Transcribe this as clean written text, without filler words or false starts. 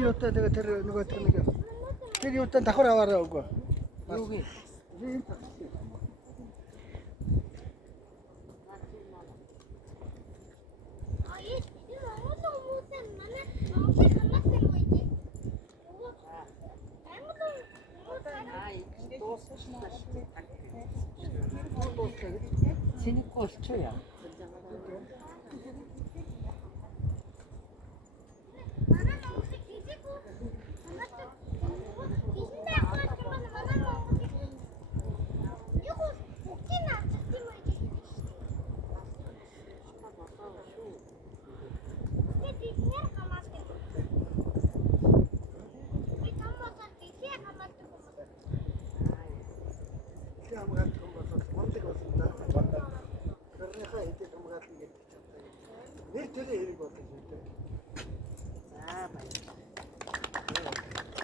요때 내가 데려는 거 들는 게. 저기 요때 다 걸어와라 오고. 여기. Seni koşturuyor.